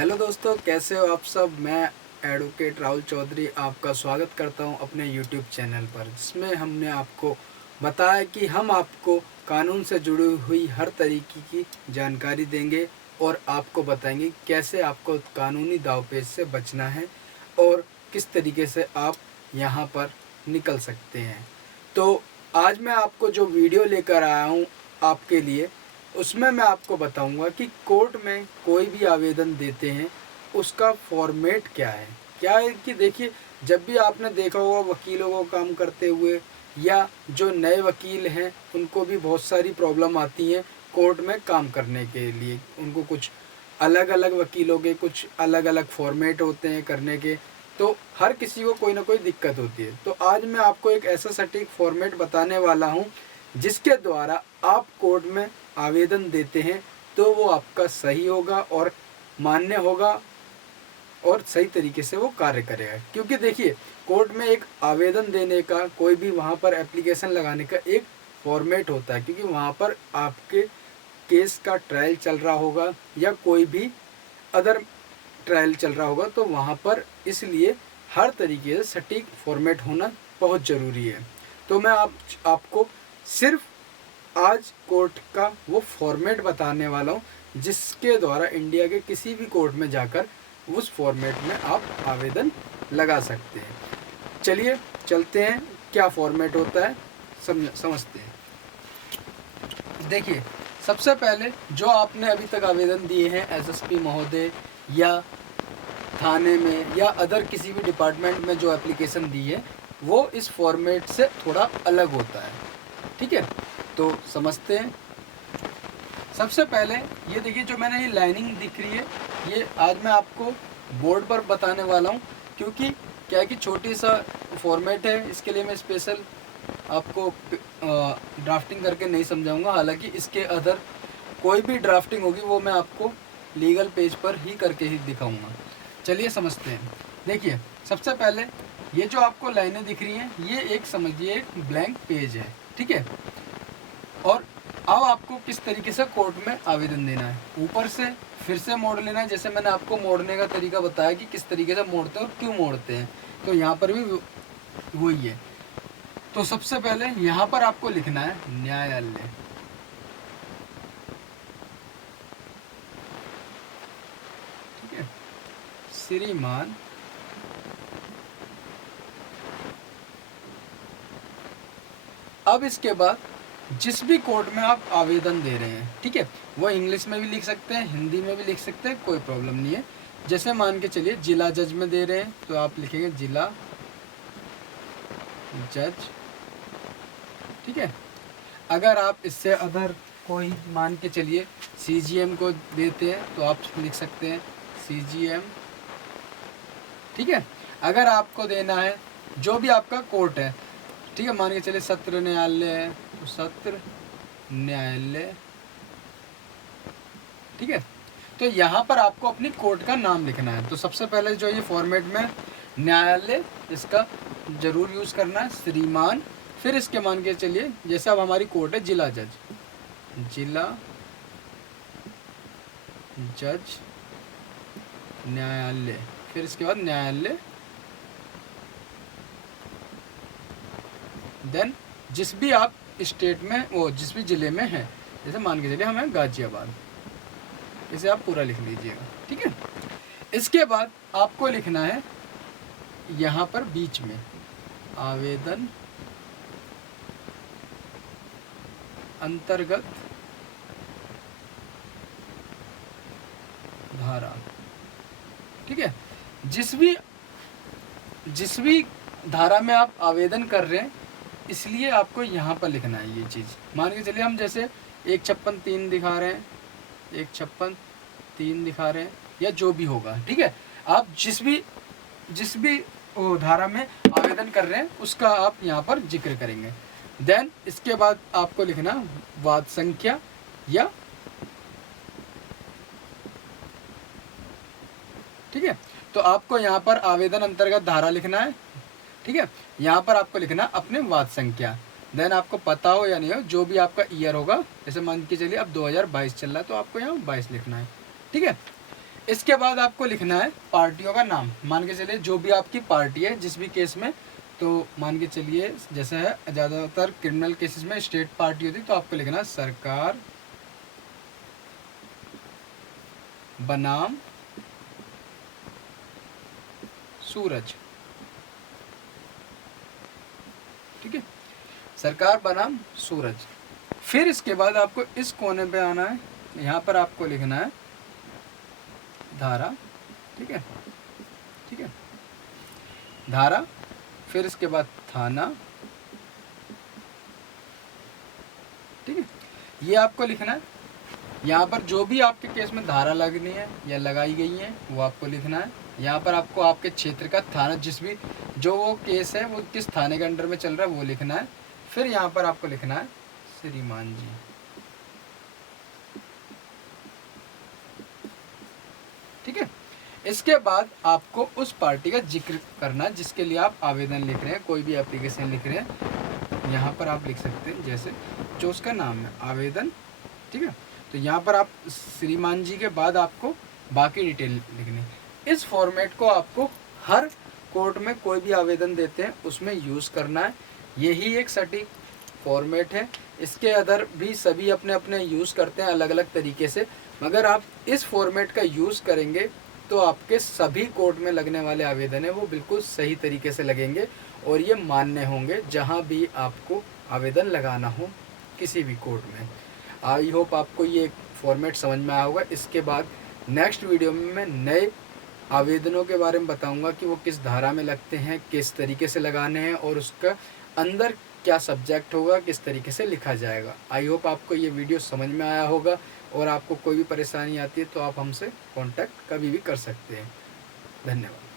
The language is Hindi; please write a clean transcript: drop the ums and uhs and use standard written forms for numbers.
हेलो दोस्तों, कैसे हो आप सब। मैं एडवोकेट राहुल चौधरी आपका स्वागत करता हूं अपने यूट्यूब चैनल पर, जिसमें हमने आपको बताया कि हम आपको कानून से जुड़ी हुई हर तरीके की जानकारी देंगे और आपको बताएंगे कैसे आपको कानूनी दांवपेच से बचना है और किस तरीके से आप यहां पर निकल सकते हैं। तो आज मैं आपको जो वीडियो लेकर आया हूं आपके लिए, उसमें मैं आपको बताऊंगा कि कोर्ट में कोई भी आवेदन देते हैं उसका फॉर्मेट क्या है कि देखिए, जब भी आपने देखा होगा वकीलों को काम करते हुए या जो नए वकील हैं उनको भी बहुत सारी प्रॉब्लम आती हैं कोर्ट में काम करने के लिए। उनको कुछ अलग अलग वकीलों के कुछ अलग अलग फॉर्मेट होते हैं करने के, तो हर किसी को कोई ना कोई दिक्कत होती है। तो आज मैं आपको एक ऐसा सटीक फॉर्मेट बताने वाला हूं जिसके द्वारा आप कोर्ट में आवेदन देते हैं तो वो आपका सही होगा और मान्य होगा और सही तरीके से वो कार्य करेगा। क्योंकि देखिए, कोर्ट में एक आवेदन देने का, कोई भी वहाँ पर एप्लीकेशन लगाने का एक फॉर्मेट होता है, क्योंकि वहाँ पर आपके केस का ट्रायल चल रहा होगा या कोई भी अदर ट्रायल चल रहा होगा, तो वहाँ पर इसलिए हर तरीके से सटीक फॉर्मेट होना बहुत ज़रूरी है। तो मैं आपको सिर्फ आज कोर्ट का वो फॉर्मेट बताने वाला हूँ जिसके द्वारा इंडिया के किसी भी कोर्ट में जाकर उस फॉर्मेट में आप आवेदन लगा सकते हैं। चलिए चलते हैं, क्या फॉर्मेट होता है समझते हैं। देखिए, सबसे पहले जो आपने अभी तक आवेदन दिए हैं एसएसपी महोदय या थाने में या अदर किसी भी डिपार्टमेंट में जो एप्लीकेशन दी है, वो इस फॉर्मेट से थोड़ा अलग होता है। ठीक है, तो समझते हैं। सबसे पहले ये देखिए, जो मैंने ये लाइनिंग दिख रही है, ये आज मैं आपको बोर्ड पर बताने वाला हूँ, क्योंकि क्या है कि छोटी सा फॉर्मेट है, इसके लिए मैं स्पेशल आपको ड्राफ्टिंग करके नहीं समझाऊंगा। हालांकि इसके अदर कोई भी ड्राफ्टिंग होगी वो मैं आपको लीगल पेज पर ही करके ही दिखाऊंगा। चलिए समझते हैं। देखिए, सबसे पहले ये जो आपको लाइनें दिख रही हैं, ये एक समझिए एक ब्लैंक पेज है। ठीक है, और अब आपको किस तरीके से कोर्ट में आवेदन देना है, ऊपर से फिर से मोड़ लेना है। जैसे मैंने आपको मोड़ने का तरीका बताया कि किस तरीके से मोड़ते हैं और क्यों मोड़ते हैं, तो यहाँ पर भी वही है। तो सबसे पहले यहाँ पर आपको लिखना है न्यायालय। ठीक है, श्रीमान अब इसके बाद जिस भी कोर्ट में आप आवेदन दे रहे हैं, ठीक है, वो इंग्लिश में भी लिख सकते हैं, हिंदी में भी लिख सकते हैं, कोई प्रॉब्लम नहीं है। जैसे मान के चलिए जिला जज में दे रहे हैं तो आप लिखेंगे जिला जज। ठीक है, अगर आप इससे अदर कोई मान के चलिए सीजीएम को देते हैं तो आप लिख सकते हैं सीजीएम। ठीक है, अगर आपको देना है जो भी आपका कोर्ट है, ठीक है, मान के चलिए सत्र न्यायालय है तो सत्र न्यायालय। ठीक है, तो यहाँ पर आपको अपनी कोर्ट का नाम लिखना है। तो सबसे पहले जो ये फॉर्मेट में न्यायालय, इसका जरूर यूज़ करना है, श्रीमान। फिर इसके मान के चलिए जैसे अब हमारी कोर्ट है जिला जज, जिला जज न्यायालय, फिर इसके बाद न्यायालय, देन जिस भी आप स्टेट में वो जिस भी ज़िले में हैं, जैसे मान के चलिए हमें गाजियाबाद, इसे आप पूरा लिख लीजिएगा। ठीक है, इसके बाद आपको लिखना है यहाँ पर बीच में आवेदन अंतर्गत धारा। ठीक है, जिस भी धारा में आप आवेदन कर रहे हैं, इसलिए आपको यहाँ पर लिखना है ये चीज़। मान के चलिए हम जैसे 156(3) दिखा रहे हैं, 156(3) दिखा रहे हैं, या जो भी होगा। ठीक है, आप जिस भी धारा में आवेदन कर रहे हैं उसका आप यहाँ पर जिक्र करेंगे। देन इसके बाद आपको लिखना वाद संख्या या, ठीक है, तो आपको यहाँ पर आवेदन अंतर्गत धारा लिखना है। ठीक है, यहाँ पर आपको लिखना अपने वाद संख्या। देन आपको पता हो या नहीं हो, जो भी आपका ईयर होगा, जैसे मान के चलिए अब 2022 चल रहा है तो आपको यहाँ 22 लिखना है। ठीक है, इसके बाद आपको लिखना है पार्टियों का नाम। मान के चलिए जो भी आपकी पार्टी है जिस भी केस में, तो मान के चलिए जैसे है ज़्यादातर क्रिमिनल केसेस में स्टेट पार्टी होती है, तो आपको लिखना है सरकार बनाम सूरज। ठीक है, सरकार बनाम सूरज। फिर इसके बाद आपको इस कोने पे आना है, यहाँ पर आपको लिखना है धारा। ठीक है, ठीक है, धारा। फिर इसके बाद थाना। ठीक है, ये आपको लिखना है। यहाँ पर जो भी आपके केस में धारा लगनी है या लगाई गई है वो आपको लिखना है। यहाँ पर आपको आपके क्षेत्र का थाना, जिस भी जो वो केस है वो किस थाने के अंडर में चल रहा है वो लिखना है। फिर यहाँ पर आपको लिखना है श्रीमान जी। ठीक है, इसके बाद आपको उस पार्टी का जिक्र करना है जिसके लिए आप आवेदन लिख रहे हैं, कोई भी एप्लीकेशन लिख रहे हैं। यहाँ पर आप लिख सकते हैं जैसे जो उसका नाम है आवेदन। ठीक है, तो यहाँ पर आप श्रीमान जी के बाद आपको बाकी डिटेल लिखनी है। इस फॉर्मेट को आपको हर कोर्ट में कोई भी आवेदन देते हैं उसमें यूज़ करना है। यही एक सटीक फॉर्मेट है। इसके अदर भी सभी अपने अपने यूज़ करते हैं अलग अलग तरीके से, मगर आप इस फॉर्मेट का यूज़ करेंगे तो आपके सभी कोर्ट में लगने वाले आवेदन है वो बिल्कुल सही तरीके से लगेंगे और ये मान्य होंगे जहाँ भी आपको आवेदन लगाना हो किसी भी कोर्ट में। आई होप आपको ये फॉर्मेट समझ में आया होगा। इसके बाद नेक्स्ट वीडियो में मैं नए आवेदनों के बारे में बताऊंगा कि वो किस धारा में लगते हैं, किस तरीके से लगाने हैं और उसका अंदर क्या सब्जेक्ट होगा, किस तरीके से लिखा जाएगा। आई होप आपको ये वीडियो समझ में आया होगा और आपको कोई भी परेशानी आती है तो आप हमसे कांटेक्ट कभी भी कर सकते हैं। धन्यवाद।